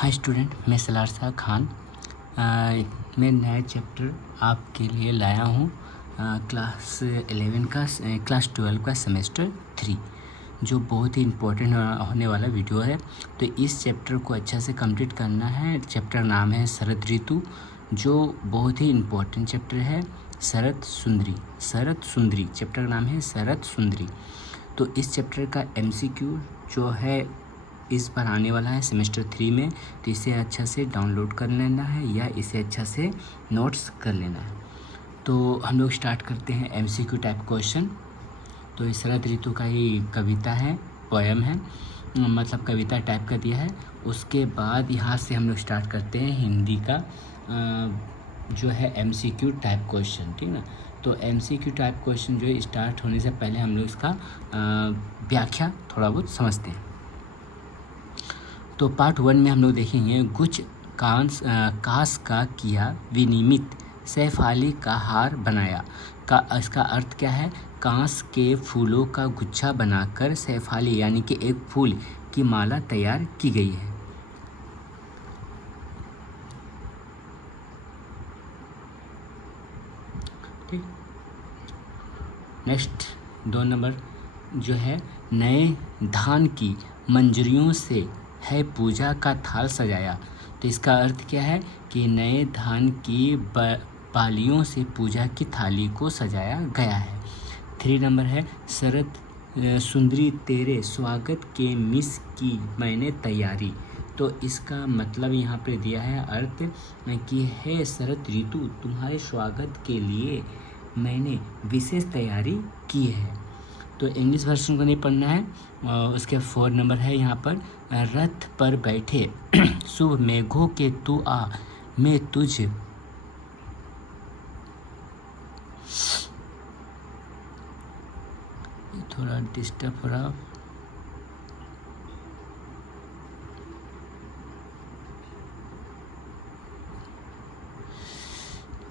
Hi student, मैं सलार खान। मैं नया चैप्टर आपके लिए लाया हूँ। क्लास 11 का क्लास 12 का सेमेस्टर 3, जो बहुत ही इम्पोर्टेंट होने वाला वीडियो है। तो इस चैप्टर को अच्छा से कंप्लीट करना है। चैप्टर नाम है शरद ऋतु, जो बहुत ही इम्पोर्टेंट चैप्टर है। शरद सुंदरी चैप्टर का नाम है शरद सुंदरी। तो इस चैप्टर का MCQ जो है इस बार आने वाला है सेमेस्टर 3 में, तो इसे अच्छा से डाउनलोड कर लेना है या इसे अच्छा से नोट्स कर लेना है। तो हम लोग स्टार्ट करते हैं MCQ टाइप क्वेश्चन। तो इस शरद ऋतु का ही कविता है, पोएम है, मतलब कविता टाइप का दिया है। उसके बाद यहाँ से हम लोग स्टार्ट करते हैं हिंदी का जो है MCQ टाइप क्वेश्चन, ठीक ना। तो MCQ टाइप क्वेश्चन जो है स्टार्ट होने से पहले हम लोग इसका व्याख्या थोड़ा बहुत समझते हैं। तो पार्ट 1 में हम लोग देखेंगे कुछ कांस का किया विनिमित सैफाली का हार बनाया। का इसका अर्थ क्या है? कांस के फूलों का गुच्छा बनाकर सैफाली यानी कि एक फूल की माला तैयार की गई है। ठीक। नेक्स्ट 2 नंबर जो है, नए धान की मंजरियों से है पूजा का थाल सजाया। तो इसका अर्थ क्या है कि नए धान की बालियों से पूजा की थाली को सजाया गया है। 3 नंबर है, शरद सुंदरी तेरे स्वागत के मिस की मैंने तैयारी। तो इसका मतलब यहाँ पे दिया है अर्थ कि हे शरद ऋतु, तुम्हारे स्वागत के लिए मैंने विशेष तैयारी की है। तो इंग्लिश वर्जन को नहीं पढ़ना है। उसके 4 नंबर है यहाँ पर, रथ पर बैठे शुभ मेघों के तू आ, मैं तुझ थोड़ा डिस्टर्ब हो रहा।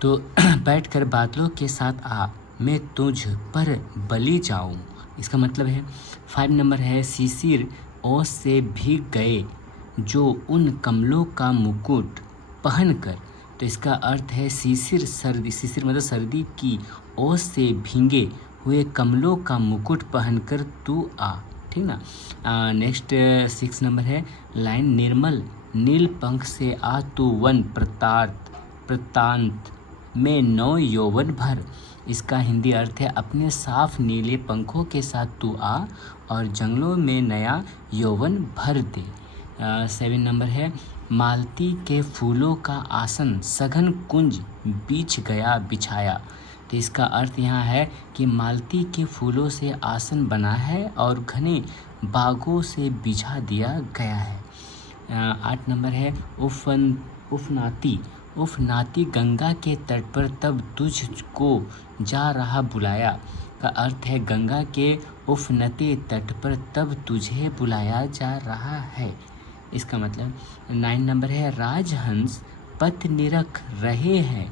तो बैठकर बादलों के साथ आ, मैं तुझ पर बलि जाऊं। इसका मतलब है 5 नंबर है, शिशिर ओस से भीग गए जो उन कमलों का मुकुट पहनकर। तो इसका अर्थ है शिशिर मतलब सर्दी की ओस से भीगे हुए कमलों का मुकुट पहनकर तू आ, ठीक ना। नेक्स्ट 6 नंबर है, लाइन निर्मल नील पंख से आ तू वन प्रतांत में नौ यौवन भर। इसका हिंदी अर्थ है अपने साफ नीले पंखों के साथ तू आ और जंगलों में नया यौवन भर दे। 7 नंबर है, मालती के फूलों का आसन सघन कुंज बीच गया बिछाया। तो इसका अर्थ यहाँ है कि मालती के फूलों से आसन बना है और घने बागों से बिछा दिया गया है। 8 नंबर है, उफनाती गंगा के तट पर तब तुझको जा रहा बुलाया। का अर्थ है गंगा के उफनते तट पर तब तुझे बुलाया जा रहा है। इसका मतलब 9 नंबर है, राजहंस पथ निरख रहे हैं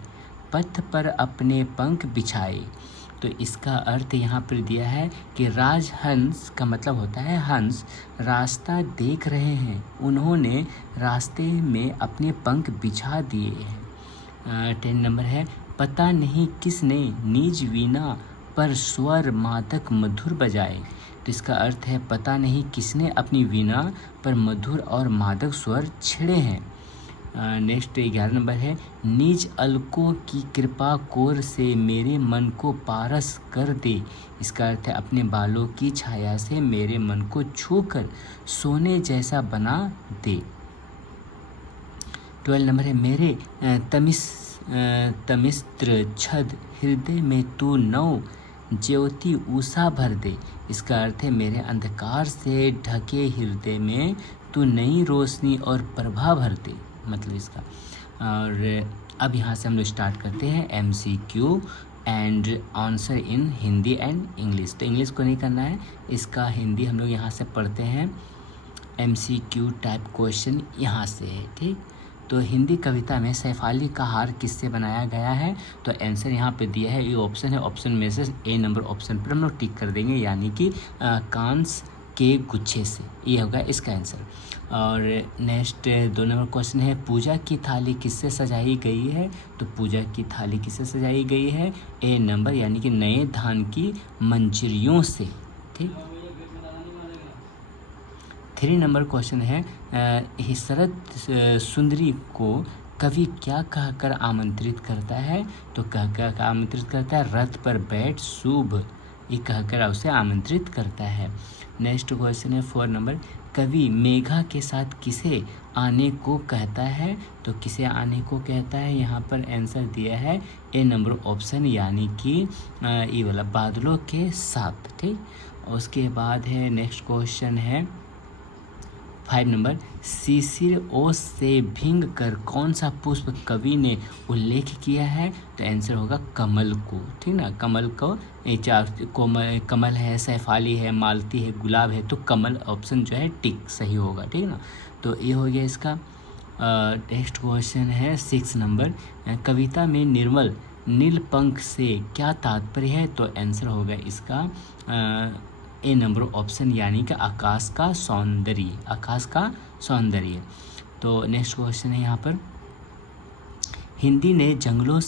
पथ पर अपने पंख बिछाए। तो इसका अर्थ यहाँ पर दिया है कि राजहंस का मतलब होता है हंस, रास्ता देख रहे हैं, उन्होंने रास्ते में अपने पंख बिछा दिए हैं। 10 नंबर है, पता नहीं किसने निज वीणा पर स्वर मादक मधुर बजाए। तो इसका अर्थ है पता नहीं किसने अपनी वीणा पर मधुर और मादक स्वर छेड़े हैं। नेक्स्ट 11 नंबर है, निज अलकों की कृपा कोर से मेरे मन को पारस कर दे। इसका अर्थ है अपने बालों की छाया से मेरे मन को छूकर सोने जैसा बना दे। 12 नंबर है, मेरे तमिस्त्र छद हृदय में तू नौ ज्योति उषा भर दे। इसका अर्थ है मेरे अंधकार से ढके हृदय में तू नई रोशनी और प्रभा भर दे, मतलब इसका। और अब यहाँ से हम लोग स्टार्ट करते हैं MCQ and answer in Hindi and English. तो इंग्लिश को नहीं करना है, इसका हिंदी हम लोग यहाँ से पढ़ते हैं। MCQ टाइप क्वेश्चन यहाँ से है, ठीक। तो हिंदी कविता में सैफाली का हार किससे बनाया गया है? तो आंसर यहाँ पे दिया है, ये ऑप्शन है, ऑप्शन में से A नंबर ऑप्शन पर हम लोग टिक कर देंगे, यानी कि कांस के गुच्छे से, ये होगा इसका आंसर। और नेक्स्ट 2 नंबर क्वेश्चन है, पूजा की थाली किससे सजाई गई है? तो पूजा की थाली किससे सजाई गई है? ए नंबर यानी कि नए धान की मंजरियों से। ठीक। 3 नंबर क्वेश्चन है, शरद सुंदरी को कवि क्या कहकर आमंत्रित करता है? तो कहकर आमंत्रित करता है रथ पर बैठ शुभ, ये कहकर उसे आमंत्रित करता है। नेक्स्ट क्वेश्चन है 4 नंबर, कवि मेघा के साथ किसे आने को कहता है? तो किसे आने को कहता है? यहाँ पर आंसर दिया है ए नंबर ऑप्शन यानी कि ये वाला बादलों के साथ। ठीक। उसके बाद है नेक्स्ट क्वेश्चन है 5 नंबर, शिशिर ओस से भींग कर कौन सा पुष्प कवि ने उल्लेख किया है? तो आंसर होगा कमल को। ठीक ना, कमल को कमल है, सैफाली है, मालती है, गुलाब है, तो कमल ऑप्शन जो है टिक सही होगा। ठीक ना, तो ये हो गया इसका। नेक्स्ट क्वेश्चन है 6 नंबर, कविता में निर्मल नीलपंख से क्या तात्पर्य है? तो आंसर होगा इसका ए नंबर ऑप्शन यानी कि आकाश का सौंदर्य, आकाश का सौंदर्य। तो नेक्स्ट क्वेश्चन है यहाँ पर, हिंदी ने जंगलों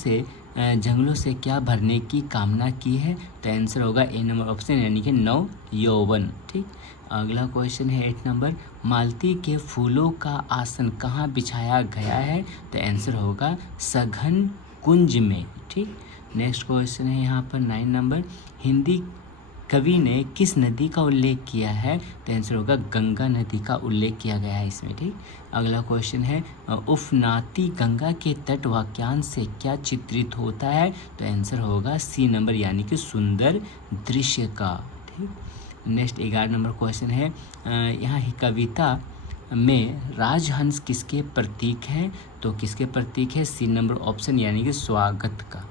से क्या भरने की कामना की है? तो आंसर होगा ए नंबर ऑप्शन यानी कि नव यौवन। ठीक। अगला क्वेश्चन है 8 नंबर, मालती के फूलों का आसन कहाँ बिछाया गया है? तो आंसर होगा सघन कुंज में। ठीक। नेक्स्ट क्वेश्चन है यहाँ पर 9 नंबर, हिंदी कवि ने किस नदी का उल्लेख किया है? तो आंसर होगा गंगा नदी का उल्लेख किया गया है इसमें। ठीक। अगला क्वेश्चन है, उफनाती गंगा के तट वाक्यांश से क्या चित्रित होता है? तो आंसर होगा सी नंबर यानी कि सुंदर दृश्य का। ठीक। नेक्स्ट 11 नंबर क्वेश्चन है, यहाँ कविता में राजहंस किसके प्रतीक है? तो किसके प्रतीक है? सी नंबर ऑप्शन यानी कि स्वागत का।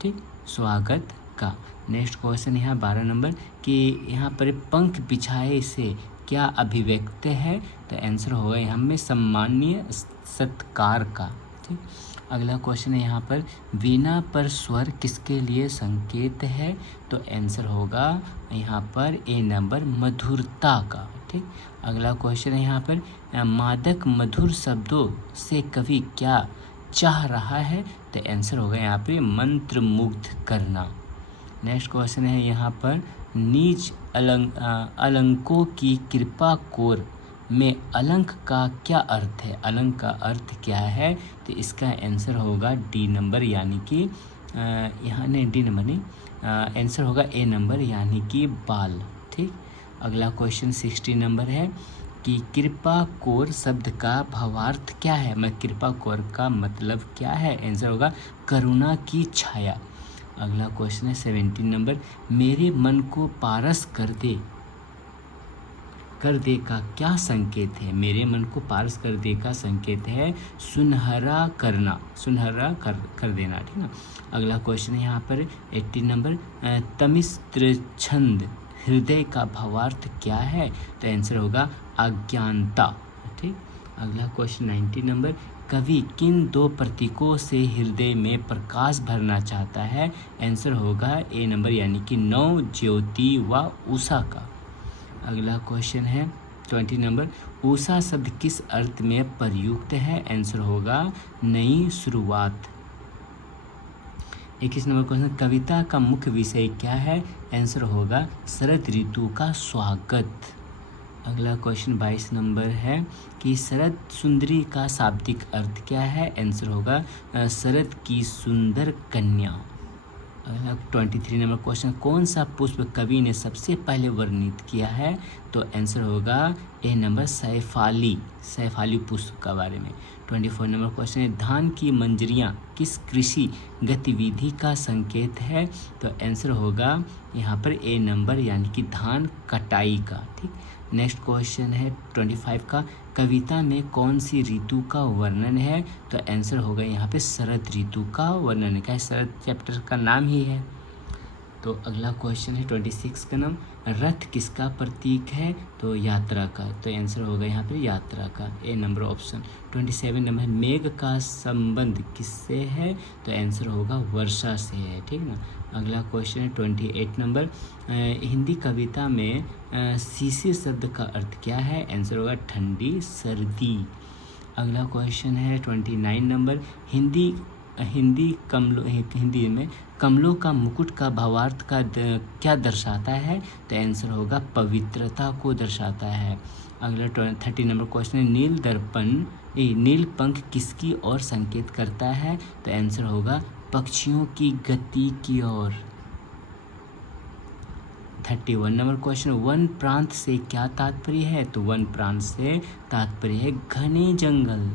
ठीक, स्वागत का। नेक्स्ट क्वेश्चन यहाँ 12 नंबर कि यहाँ पर पंख बिछाए से क्या अभिव्यक्त है? तो आंसर होगा यहाँ में सम्मानीय सत्कार का। ठीक। अगला क्वेश्चन है यहाँ पर, वीणा पर स्वर किसके लिए संकेत है? तो आंसर होगा यहाँ पर ए नंबर मधुरता का। ठीक। अगला क्वेश्चन है यहाँ पर, मादक मधुर शब्दों से कवि क्या चाह रहा है? तो आंसर होगा यहाँ पे मंत्रमुग्ध करना। नेक्स्ट क्वेश्चन है यहाँ पर, नीच अलंकों की कृपा कोर में अलंक का क्या अर्थ है? अलंक का अर्थ क्या है? तो इसका आंसर होगा डी नंबर यानी कि यहाँ नहीं, डी नंबर नहीं, आंसर होगा ए नंबर यानी कि बाल। ठीक। अगला क्वेश्चन 60 नंबर है कि कृपा कोर शब्द का भावार्थ क्या है? मैं कृपा कोर का मतलब क्या है? आंसर होगा करुणा की छाया। अगला क्वेश्चन है 17 नंबर, मेरे मन को पारस कर दे का क्या संकेत है? मेरे मन को पारस कर दे का संकेत है सुनहरा करना, सुनहरा कर देना। ठीक ना। अगला क्वेश्चन है यहाँ पर 18 नंबर, तमिस्त्र छंद हृदय का भावार्थ क्या है? तो आंसर होगा अज्ञानता। ठीक। अगला क्वेश्चन 19 नंबर, कवि किन दो प्रतीकों से हृदय में प्रकाश भरना चाहता है? आंसर होगा ए नंबर यानी कि नव ज्योति व उषा का। अगला क्वेश्चन है 20 नंबर, उषा शब्द किस अर्थ में प्रयुक्त है? आंसर होगा नई शुरुआत। 21 नंबर क्वेश्चन, कविता का मुख्य विषय क्या है? आंसर होगा शरद ऋतु का स्वागत। अगला क्वेश्चन 22 नंबर है कि शरद सुंदरी का शाब्दिक अर्थ क्या है? आंसर होगा शरद की सुंदर कन्या। अगला 23 नंबर क्वेश्चन, कौन सा पुष्प कवि ने सबसे पहले वर्णित किया है? तो आंसर होगा ए नंबर सैफाली पुष्प के बारे में। 24 नंबर क्वेश्चन है, धान की मंजरियाँ किस कृषि गतिविधि का संकेत है? तो आंसर होगा यहाँ पर ए नंबर यानी कि धान कटाई का। ठीक। नेक्स्ट क्वेश्चन है 25 का, कविता में कौन सी ऋतु का वर्णन है? तो आंसर होगा यहाँ पे शरद ऋतु का वर्णन है, शरद चैप्टर का नाम ही है। तो अगला क्वेश्चन है 26 का नाम, रथ किसका प्रतीक है? तो यात्रा का। तो आंसर होगा यहाँ पे यात्रा का, ए नंबर ऑप्शन। 27 नंबर, मेघ का संबंध किससे है? तो आंसर होगा वर्षा से है। ठीक ना, अगला क्वेश्चन है 28 नंबर, हिंदी कविता में शीशी शब्द का अर्थ क्या है? आंसर होगा ठंडी सर्दी। अगला क्वेश्चन है 29 नंबर, हिंदी में कमलों का मुकुट का भावार्थ क्या दर्शाता है? तो आंसर होगा पवित्रता को दर्शाता है। अगला 30 नंबर क्वेश्चन है, नील पंख किसकी ओर संकेत करता है? तो आंसर होगा पक्षियों की गति की ओर। 31 नंबर क्वेश्चन, वन प्रांत से क्या तात्पर्य है? तो वन प्रांत से तात्पर्य है घने जंगल।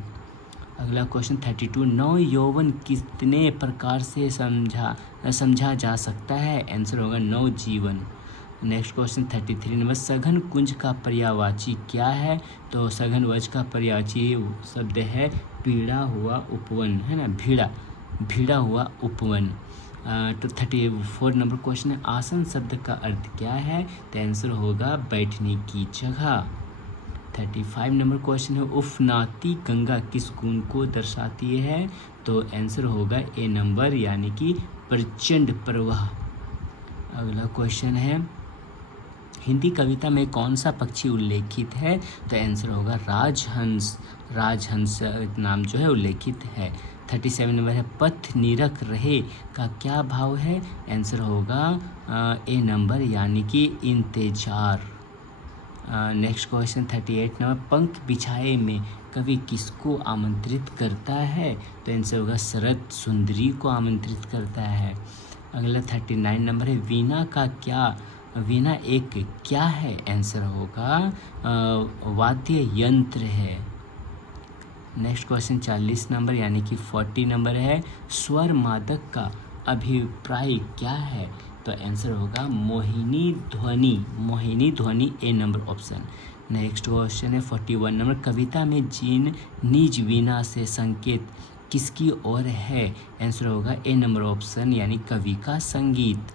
अगला क्वेश्चन 32, नव यौवन कितने प्रकार से समझा जा सकता है? आंसर होगा नव जीवन। नेक्स्ट क्वेश्चन 33 नंबर, सघन कुंज का पर्यायवाची क्या है? तो सघन वज का पर्यायवाची शब्द है पीड़ा हुआ उपवन, है ना, भीड़ा हुआ उपवन। तो 34 नंबर क्वेश्चन है, आसन शब्द का अर्थ क्या है? तो आंसर होगा बैठने की जगह। 35 नंबर क्वेश्चन है, उफनाती गंगा किस गुण को दर्शाती है? तो आंसर होगा ए नंबर, यानी कि प्रचंड प्रवाह। अगला क्वेश्चन है, हिंदी कविता में कौन सा पक्षी उल्लेखित है? तो आंसर होगा राजहंस नाम जो है उल्लेखित है। 37 नंबर है, पथ निरख रहे का क्या भाव है? आंसर होगा ए नंबर, यानी कि इंतजार। नेक्स्ट क्वेश्चन 38 नंबर, पंख बिछाए में कवि किसको आमंत्रित करता है? तो आंसर होगा शरद सुंदरी को आमंत्रित करता है। अगला 39 नंबर है, वीणा एक क्या है? आंसर होगा वाद्य यंत्र है। नेक्स्ट क्वेश्चन 40 नंबर यानी कि 40 नंबर है, स्वर मादक का अभिप्राय क्या है? तो आंसर होगा मोहिनी ध्वनि, ए नंबर ऑप्शन। नेक्स्ट क्वेश्चन है 41 नंबर, कविता में निज वीणा से संकेत किसकी ओर है? आंसर होगा ए नंबर ऑप्शन, यानी कवि का संगीत।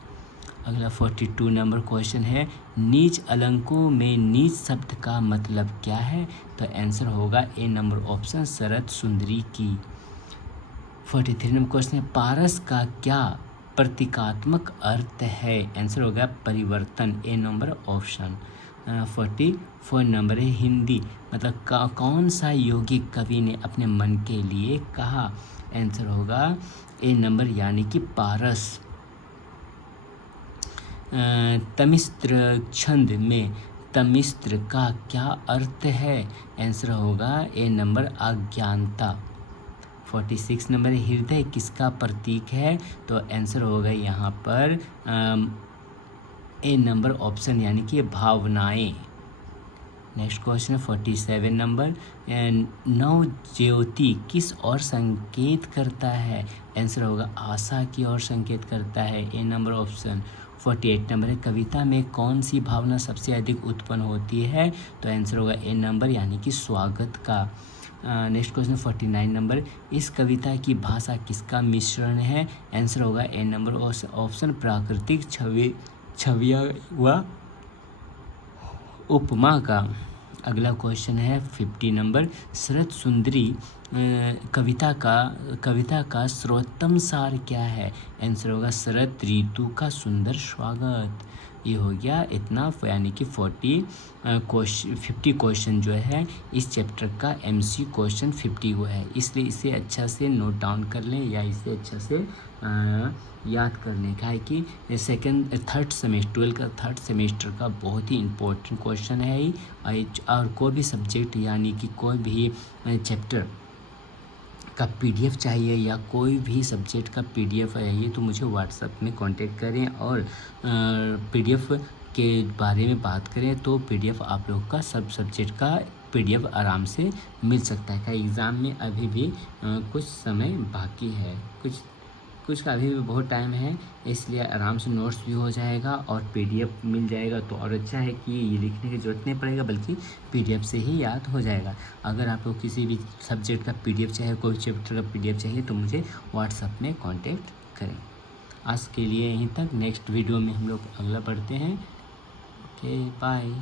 अगला 42 नंबर क्वेश्चन है, निज अलंकों में निज शब्द का मतलब क्या है? तो आंसर होगा ए नंबर ऑप्शन, शरद सुंदरी की। 43 नंबर क्वेश्चन है, पारस का क्या प्रतीकात्मक अर्थ है? आंसर होगा परिवर्तन, ए नंबर ऑप्शन। 44 नंबर है, हिंदी मतलब कौन सा यौगिक कवि ने अपने मन के लिए कहा? आंसर होगा ए नंबर, यानी कि पारस। तमिस्त्र छंद में तमिस्त्र का क्या अर्थ है? आंसर होगा ए नंबर, अज्ञानता। 46 नंबर, हृदय किसका प्रतीक है? तो आंसर होगा यहाँ पर ए नंबर ऑप्शन, यानी कि भावनाएं। नेक्स्ट क्वेश्चन है 47 नंबर, नव ज्योति किस ओर संकेत करता है? आंसर होगा आशा की ओर संकेत करता है, ए नंबर ऑप्शन। 48 नंबर है, कविता में कौन सी भावना सबसे अधिक उत्पन्न होती है? तो आंसर होगा ए नंबर, यानी कि स्वागत का। नेक्स्ट क्वेश्चन 49 नंबर, इस कविता की भाषा किसका मिश्रण है? आंसर होगा ए नंबर ऑप्शन, प्राकृतिक छवियां व उपमा का। अगला क्वेश्चन है 50 नंबर, शरद सुंदरी कविता का सर्वोत्तम सार क्या है? आंसर होगा शरद ऋतु का सुंदर स्वागत। ये हो गया इतना, यानी कि 50 क्वेश्चन जो है इस चैप्टर का MC क्वेश्चन 50 वो है, इसलिए इसे अच्छा से नोट डाउन कर लें या इसे अच्छा से याद कर लें। क्या है कि थर्ड सेमेस्टर का बहुत ही इम्पोर्टेंट क्वेश्चन है ये। और कोई भी सब्जेक्ट यानी कि कोई भी चैप्टर का PDF चाहिए या कोई भी सब्जेक्ट का PDF चाहिए तो मुझे व्हाट्सएप में कांटेक्ट करें और PDF के बारे में बात करें तो PDF आप लोग का सब सब्जेक्ट का PDF आराम से मिल सकता है। एग्ज़ाम में अभी भी कुछ समय बाकी है, कुछ का अभी भी बहुत टाइम है, इसलिए आराम से नोट्स भी हो जाएगा और PDF मिल जाएगा तो और अच्छा है कि ये लिखने की ज़रूरत नहीं पड़ेगा बल्कि PDF से ही याद हो जाएगा। अगर आप लोग किसी भी सब्जेक्ट का PDF चाहिए, कोई चैप्टर का PDF चाहिए तो मुझे व्हाट्सएप में कांटेक्ट करें। आज के लिए यहीं तक, नेक्स्ट वीडियो में हम लोग अगला पढ़ते हैं। Okay, bye.